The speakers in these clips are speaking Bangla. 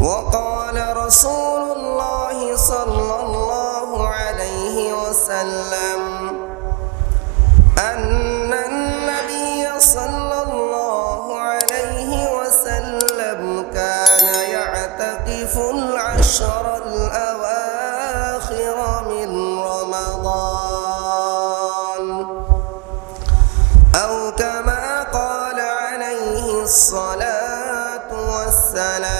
وقال رسول الله صلى الله عليه وسلم أن النبي صلى الله عليه وسلم كان يعتكف العشر الأواخر من رمضان. أو كما قال عليه الصلاة والسلام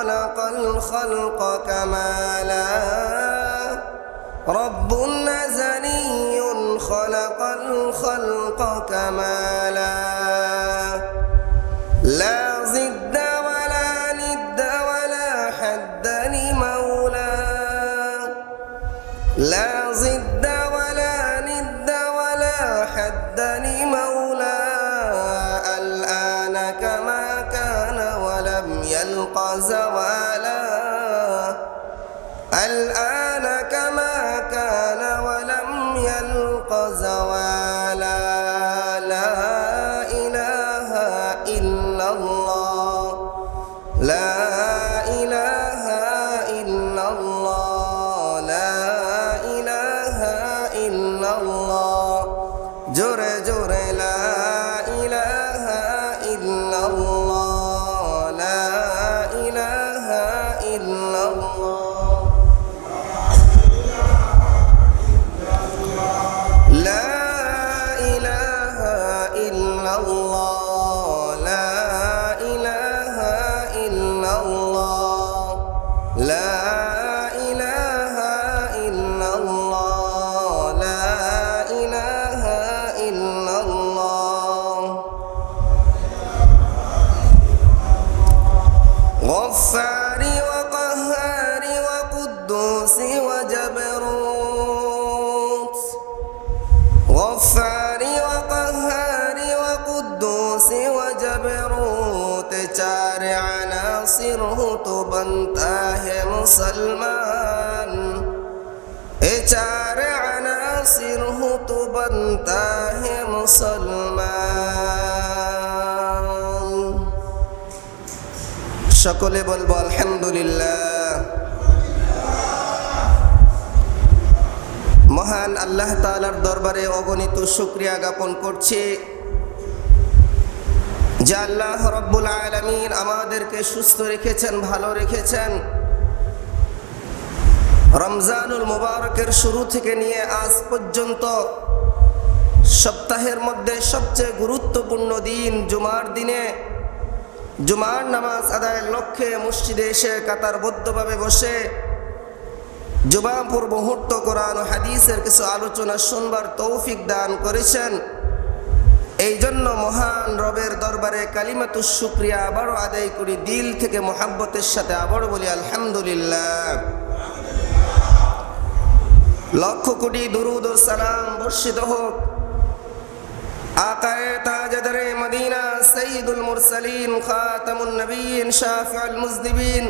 خلق الخلق كمالا. رب أزلي خلق الخلق كمالا. لا يبقى زوالا الآن كما كان ولم يلق زوالا. لا إله إلا الله. لا إله إلا الله. لا إله إلا الله. جر جر لا সলমান এ চার আনাসির হুতু বনতা হে মুসলমান। সকলে বলব আলহামদুলিল্লাহ। মহান আল্লাহ তালার দরবারে অগণিত শুক্রিয়া জ্ঞাপন করছে। যে আল্লাহ রব্বুল আলমিন আমাদেরকে সুস্থ রেখেছেন, ভালো রেখেছেন। রমজানুল মুবারকের শুরু থেকে নিয়ে আজ পর্যন্ত সপ্তাহের মধ্যে সবচেয়ে গুরুত্বপূর্ণ দিন জুমার দিনে। জুমার নামাজ আদায়ের লক্ষ্যে মসজিদে এসে কাতারবদ্ধভাবে বসে জুবাপুর মুহূর্ত কোরআন ও হাদিসের কিছু আলোচনা শুনবার তৌফিক দান করেছেন। এই জন্য মহান রবের দরবারে কালিমাতুর শুক্রিয়া আবারও আদায় করি। দিল থেকে মোহাব্বতের সাথে আবারও বলি, আলহামদুলিল্লাহ। লক্ষ কোটি দুরুদ ও সালাম বর্ষিত হোক। আকায়ে তাজদারে মদিনা সঈদুল মুরসালিন খাতামুন নবীন শাফিউল মুজনিবিন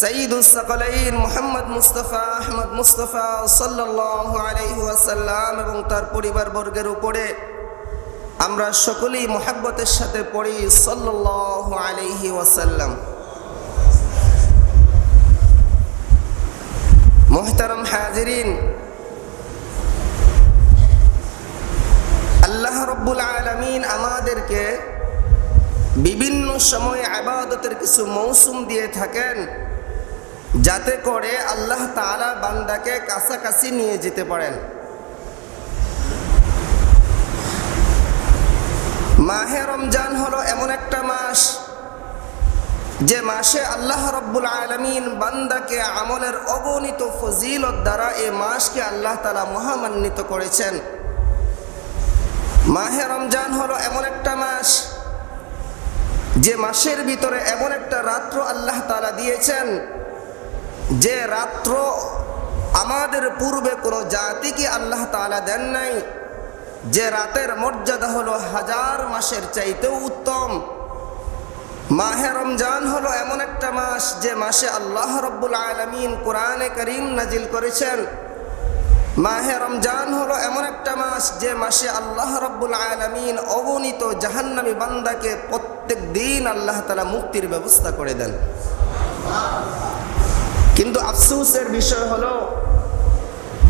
সঈদুল সকলাইন মোহাম্মদ মুস্তফা আহমদ মুস্তফা সাল্লাল্লাহু আলাইহি ওয়াসাল্লাম এবং তার পরিবার বর্গের উপরে আমরা সকলেই মোহাব্বতের সাথে পড়ি সাল্লাল্লাহু আলাইহি ওয়াসাল্লাম মোহতারম হাজিরিন আল্লাহ রব্বুল আলমিন আমাদেরকে বিভিন্ন সময়ে আবাদতের কিছু মৌসুম দিয়ে থাকেন, যাতে করে আল্লাহ তালা বান্দাকে কাছাকাছি নিয়ে যেতে পারেন। মাহে রমজান হলো এমন একটা মাস, যে মাসে আল্লাহ রব্বুল আলমিন বান্দাকে আমলের অগণিত ফজিলত দ্বারা এ মাসকে আল্লাহ তালা মহামান্বিত করেছেন। মাহে রমজান হলো এমন একটা মাস যে মাসের ভিতরে এমন একটা রাত্র আল্লাহ তালা দিয়েছেন, যে রাত্র আমাদের পূর্বে কোনো জাতিকে আল্লাহ তালা দেন নাই, যে রাতের মর্যাদা হলো হাজার মাসের চাইতেও উত্তম। মাহে রমজান হলো এমন একটা মাস যে মাসে আল্লাহ রব্বুল আলমিন কোরআনে করিম নাজিল করেছেন। মাহে রমজান হলো এমন একটা মাস যে মাসে আল্লাহ রব্বুল আলমিন অগণিত জাহান্নামী বান্দাকে প্রত্যেক দিন আল্লাহ তালা মুক্তির ব্যবস্থা করে দেন। কিন্তু আফসুসের বিষয় হলো,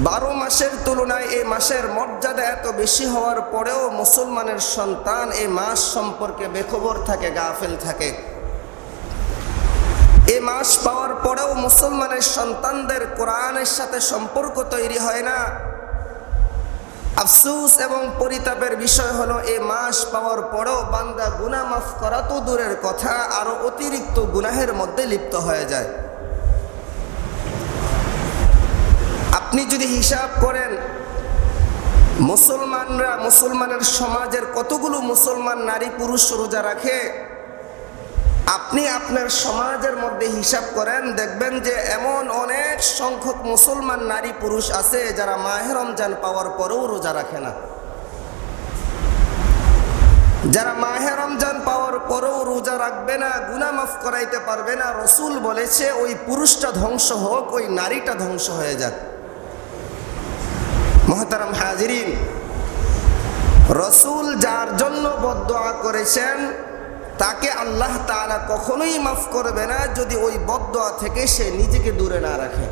বারো মাসের তুলনায় এই মাসের মর্যাদা এত বেশি হওয়ার পরেও মুসলমানের সন্তান এই মাস সম্পর্কে বেখবর থাকে, গাফেল থাকে। এ মাস পাওয়ার পরেও মুসলমানের সন্তানদের কোরআনের সাথে সম্পর্ক তৈরি হয় না। আফসুস এবং পরিতাপের বিষয় হলো এই মাস পাওয়ার পরেও বান্দা গুনা মাফ করা তো দূরের কথা, আরও অতিরিক্ত গুনাহের মধ্যে লিপ্ত হয়ে যায়। আপনি যদি হিসাব করেন, মুসলমানরা মুসলমানের সমাজের কতগুলো মুসলমান নারী পুরুষ রোজা রাখে আপনি আপনার সমাজের মধ্যে হিসাব করেন, দেখবেন যে এমন অনেক সংখ্যক মুসলমান নারী পুরুষ আছে যারা মাহে রমজান পাওয়ার পরেও রোজা রাখে না। যারা মাহে রমজান পাওয়ার পরেও রোজা রাখবে না গুনা মাফ করাইতে পারবে না, রসুল বলেছে ওই পুরুষটা ধ্বংস হোক, ওই নারীটা ধ্বংস হয়ে যাক। মহতারাম হাজিরিন, রসুল যার জন্য বদোয়া করেছেন তাকে আল্লাহ তাআলা কখনোই মাফ করবে না যদি ওই বদয়া থেকে সে নিজেকে দূরে না রাখে।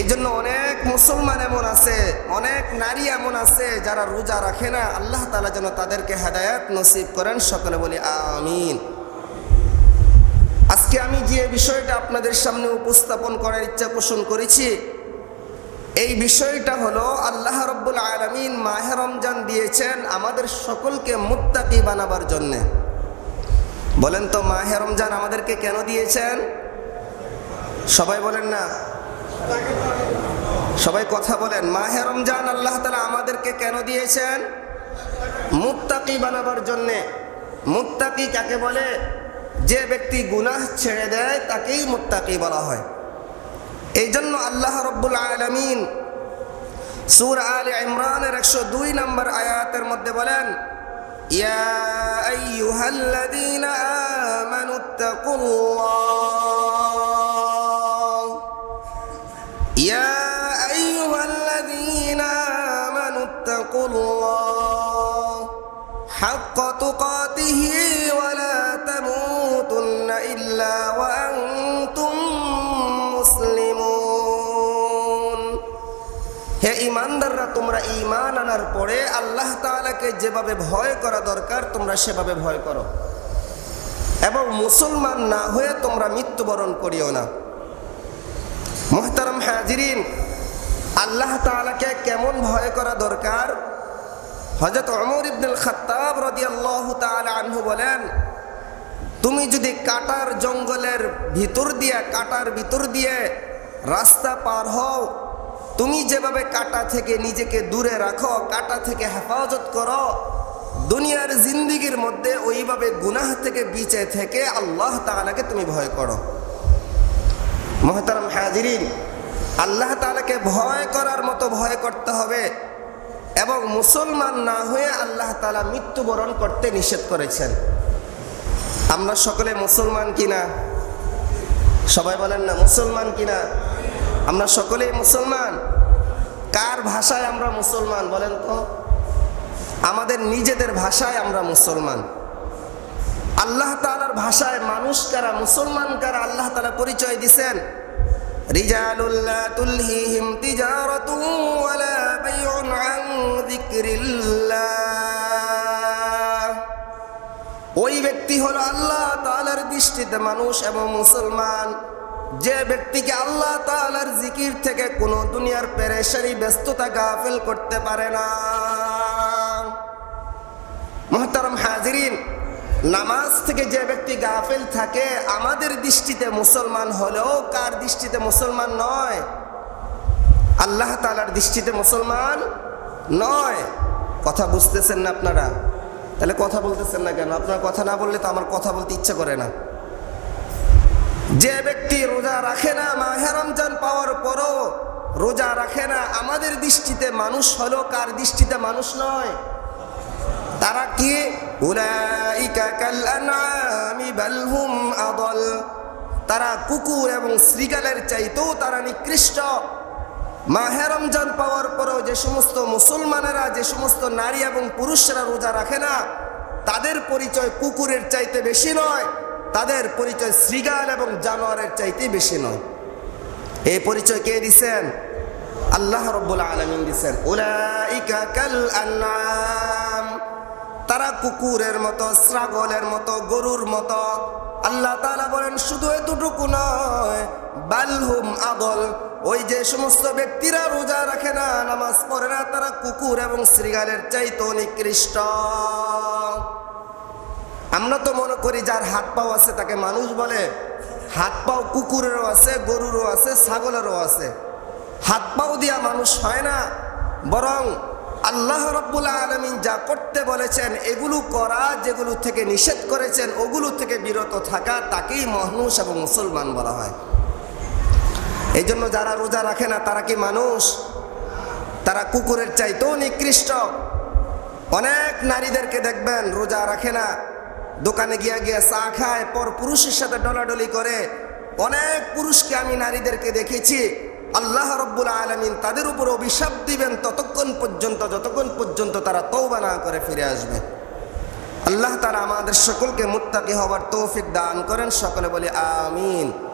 এই জন্য অনেক মুসলমান এমন আছে, অনেক নারী এমন আছে যারা রোজা রাখে না। আল্লাহ তালা যেন তাদেরকে হেদায়াত নসিব করেন, সকলে বলি আমিন। আজকে আমি যে বিষয়টা আপনাদের সামনে উপস্থাপন করার ইচ্ছা পোষণ করেছি এই বিষয়টা হলো আল্লাহ রব্বুল আলমিন মাহে রমজান দিয়েছেন আমাদের সকলকে মুত্তাকি বানাবার জন্যে। বলেন তো মাহে রমজান আমাদেরকে কেন দিয়েছেন? সবাই বলেন না। সবাই কথা বলেন, মাহে রমজান আল্লাহ তালা আমাদেরকে কেন দিয়েছেন? মুত্তাকি বানাবার জন্যে। মুত্তাকি কাকে বলে? যে ব্যক্তি গুনাহ ছেড়ে দেয় তাকেই মুত্তাকি বলা হয়। এই জন্য আল্লাহ রব্বুল আলমিন সুর আল ইমরানের একশো দুই নম্বর আয়াতের মধ্যে বলেন ইয়া হে ইমানদাররা, তোমরা ঈমান আনার পরে আল্লাহ তাআলাকে যেভাবে ভয় করা দরকার, তোমরা সেভাবে ভয় করো। এবং মুসলমান না হয়ে তোমরা মৃত্যুবরণ করিও না। মোহতারাম হাজিরিন, আল্লাহ তাআলাকে কেমন ভয় করা দরকার? হজরত অমর ইবনুল খাত্তাব রাদিয়াল্লাহু তাআলা আনহু বলেন, তুমি যদি কাটার জঙ্গলের ভিতর দিয়ে, কাটার ভিতর দিয়ে রাস্তা পার হও তুমি যেভাবে কাটা থেকে নিজেকে দূরে রাখো, কাটা থেকে হেফাজত করো, দুনিয়ার জিন্দিগির মধ্যে ওইভাবে গুনাহ থেকে বিচে থেকে আল্লাহ তাআলাকে তুমি ভয় করো। মোহতারাম হাজিরিন, আল্লাহ তাআলাকে ভয় করার মতো ভয় করতে হবে এবং মুসলমান না হয়ে আল্লাহ তালা মৃত্যুবরণ করতে নিষেধ করেছেন। আমরা সকলে মুসলমান কিনা? সবাই বলেন না, মুসলমান কিনা? আমরা সকলেই মুসলমান। কার ভাষায় আমরা মুসলমান বলেন তো? আমাদের নিজেদের ভাষায় আমরা মুসলমান। আল্লাহ তালার ভাষায় মানুষ কারা, মুসলমান কারা, আল্লাহ তাআলা পরিচয় দিছেন? ওই ব্যক্তি হলো আল্লাহ তাআলার দৃষ্টিতে মানুষ এবং মুসলমান। যে ব্যক্তিকে আল্লাহ তাআলার জিকির থেকে কোনো দুনিয়ার পেরেশানি, ব্যস্ততা গাফিল করতে পারে না। মোহতারম হাজিরিন, নামাজ থেকে যে ব্যক্তি গাফিল থাকে, আমাদের দৃষ্টিতে মুসলমান হলেও কার দৃষ্টিতে মুসলমান নয়? আল্লাহ তালার দৃষ্টিতে মুসলমান নয়। কথা বুঝতেছেন না আপনারা? তাহলে কথা বলতেছেন না কেন? আপনার কথা না বললে তো আমার কথা বলতে ইচ্ছে করে না। যে ব্যক্তি রোজা রাখে না মাহে রমজান পাওয়ার পরও রোজা রাখে না, আমাদের দৃষ্টিতে মানুষ হলো কার দৃষ্টিতে মানুষ নয়? তারা কি? আদল। তারা কুকুর এবং শ্রীগালের চাইতেও তারা নিকৃষ্ট। মাহে রমজান পাওয়ার পরেও যে সমস্ত মুসলমানেরা, যে সমস্ত নারী এবং পুরুষরা রোজা রাখে না, তাদের পরিচয় কুকুরের চাইতে বেশি নয়। তাদের পরিচয় শ্রীগাল এবং জানোয়ারের চাইতে বেশি নয়। এই পরিচয় কে দিছেন? আল্লাহ রব্বুল আলমিন উলাইকা তারা কুকুরের মতো শ্রাগলের মতো, গরুর মতো। আল্লাহ তালা বলেন, শুধু এতটুকু নয়, বালহুম আদল। ওই যে সমস্ত ব্যক্তিরা রোজা রাখে না, নামাজ পড়ে না, তারা কুকুর এবং শ্রীগালের চাইতো নিকৃষ্ট। আমরা তো মনে করি যার হাত পাও আছে তাকে মানুষ বলে। হাত পাও কুকুরেরও আছে, গরুরও আছে, ছাগলেরও আছে। হাত পাও দিয়া মানুষ হয় না। বরং আল্লাহ রব্বুল আলমিন যা করতে বলেছেন, এগুলো করা, যেগুলো থেকে নিষেধ করেছেন, ওগুলো থেকে বিরত থাকা, তাকেই মানুষ এবং মুসলমান বলা হয়। এই জন্য যারা রোজা রাখে না, তারা কি মানুষ? তারা কুকুরের চাইতেও নিকৃষ্ট। অনেক নারীদেরকে দেখবেন রোজা রাখে না। দোকানে গিয়া গিয়া চা খায়, পর পুরুষের সাথে ডলাডলি করে। অনেক পুরুষকে আমি নারীদেরকে দেখেছি। আল্লাহ রব্বুল আলমিন তাদের উপর অভিশাপ দিবেন, ততক্ষণ পর্যন্ত, যতক্ষণ পর্যন্ত তারা তৌবা না করে ফিরে আসবে। আল্লাহ তারা আমাদের সকলকে মুত্তাকি হবার তৌফিক দান করেন, সকলে বলে আমিন।